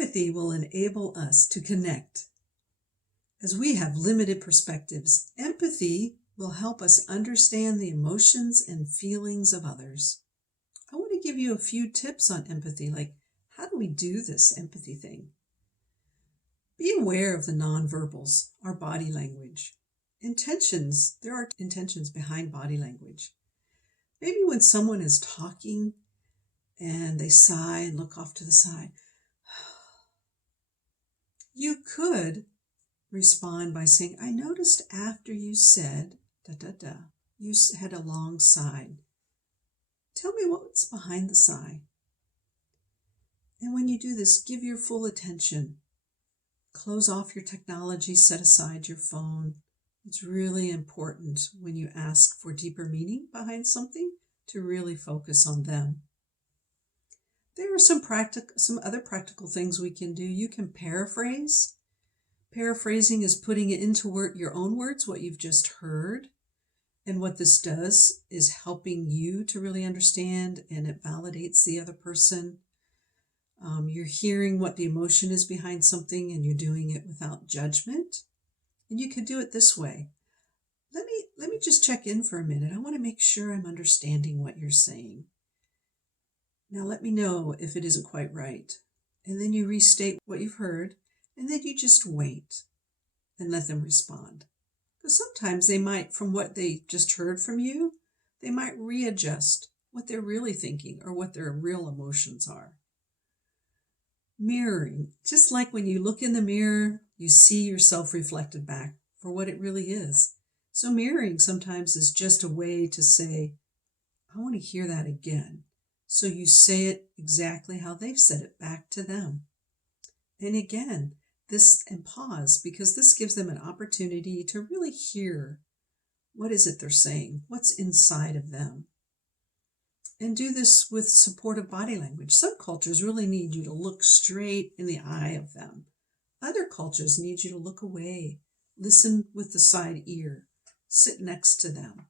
Empathy will enable us to connect. As we have limited perspectives, empathy will help us understand the emotions and feelings of others. I want to give you a few tips on empathy, like how do we do this empathy thing? Be aware of the nonverbals, our body language. Intentions, there are intentions behind body language. Maybe when someone is talking and they sigh and look off to the side, you could respond by saying, I noticed after you said, you had a long sigh. Tell me what's behind the sigh. And when you do this, give your full attention. Close off your technology, set aside your phone. It's really important when you ask for deeper meaning behind something to really focus on them. There are some other practical things we can do. You can paraphrase. Paraphrasing is putting it into your own words, what you've just heard. And what this does is helping you to really understand, and it validates the other person. You're hearing what the emotion is behind something, and you're doing it without judgment. And you could do it this way. Let me just check in for a minute. I want to make sure I'm understanding what you're saying. Now let me know if it isn't quite right. And then you restate what you've heard, and then you just wait and let them respond. Because sometimes they might, from what they just heard from you, they might readjust what they're really thinking or what their real emotions are. Mirroring, just like when you look in the mirror, you see yourself reflected back for what it really is. So mirroring sometimes is just a way to say, I want to hear that again. So you say it exactly how they've said it back to them. And again, and pause, because this gives them an opportunity to really hear what is it they're saying, what's inside of them. And do this with supportive body language. Some cultures really need you to look straight in the eye of them. Other cultures need you to look away, listen with the side ear, sit next to them,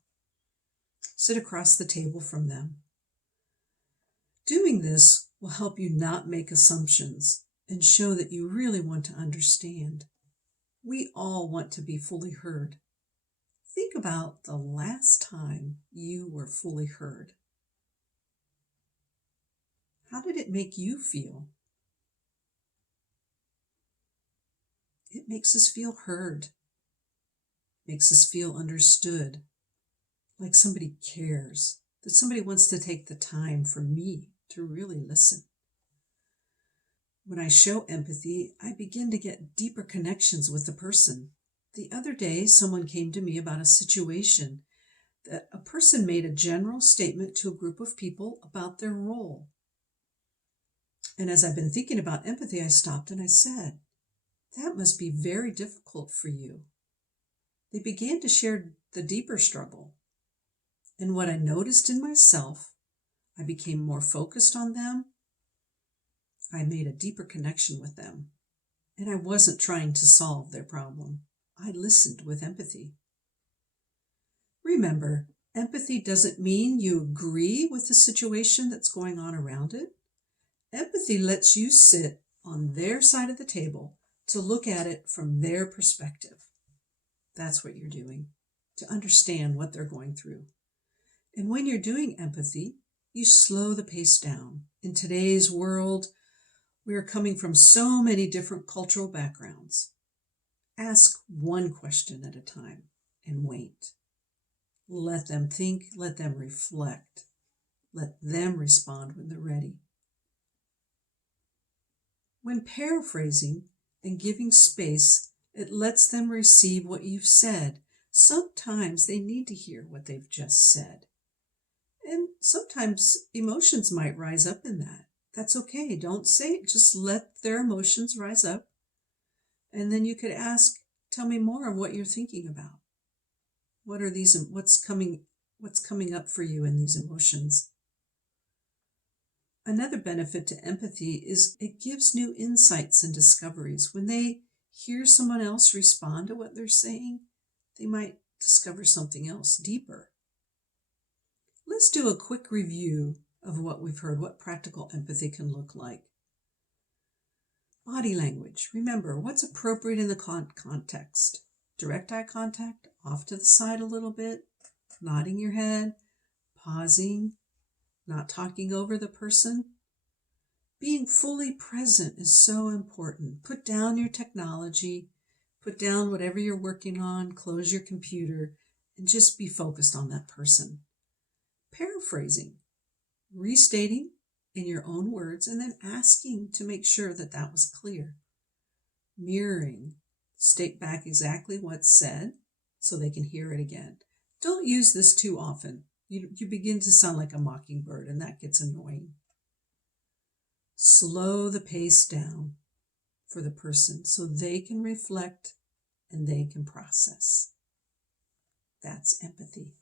sit across the table from them. Doing this will help you not make assumptions and show that you really want to understand. We all want to be fully heard. Think about the last time you were fully heard. How did it make you feel? It makes us feel heard. Makes us feel understood, like somebody cares, that somebody wants to take the time for me to really listen. When I show empathy, I begin to get deeper connections with the person. The other day, someone came to me about a situation that a person made a general statement to a group of people about their role. And as I've been thinking about empathy, I stopped and I said, that must be very difficult for you. They began to share the deeper struggle. And what I noticed in myself, I became more focused on them. I made a deeper connection with them. And I wasn't trying to solve their problem. I listened with empathy. Remember, empathy doesn't mean you agree with the situation that's going on around it. Empathy lets you sit on their side of the table to look at it from their perspective. That's what you're doing, to understand what they're going through. And when you're doing empathy, you slow the pace down. In today's world, we are coming from so many different cultural backgrounds. Ask one question at a time and wait. Let them think, let them reflect. Let them respond when they're ready. When paraphrasing and giving space, it lets them receive what you've said. Sometimes they need to hear what they've just said. And sometimes emotions might rise up in that. That's okay. Don't say it. Just let their emotions rise up. And then you could ask, tell me more of what you're thinking about. What's coming up for you in these emotions? Another benefit to empathy is it gives new insights and discoveries. When they hear someone else respond to what they're saying, they might discover something else deeper. Let's do a quick review of what we've heard, what practical empathy can look like. Body language. Remember, what's appropriate in the context? Direct eye contact, off to the side a little bit, nodding your head, pausing, not talking over the person. Being fully present is so important. Put down your technology, put down whatever you're working on, close your computer, and just be focused on that person. Paraphrasing, restating in your own words, and then asking to make sure that that was clear. Mirroring, state back exactly what's said so they can hear it again. Don't use this too often. You begin to sound like a mockingbird, and that gets annoying. Slow the pace down for the person so they can reflect and they can process. That's empathy.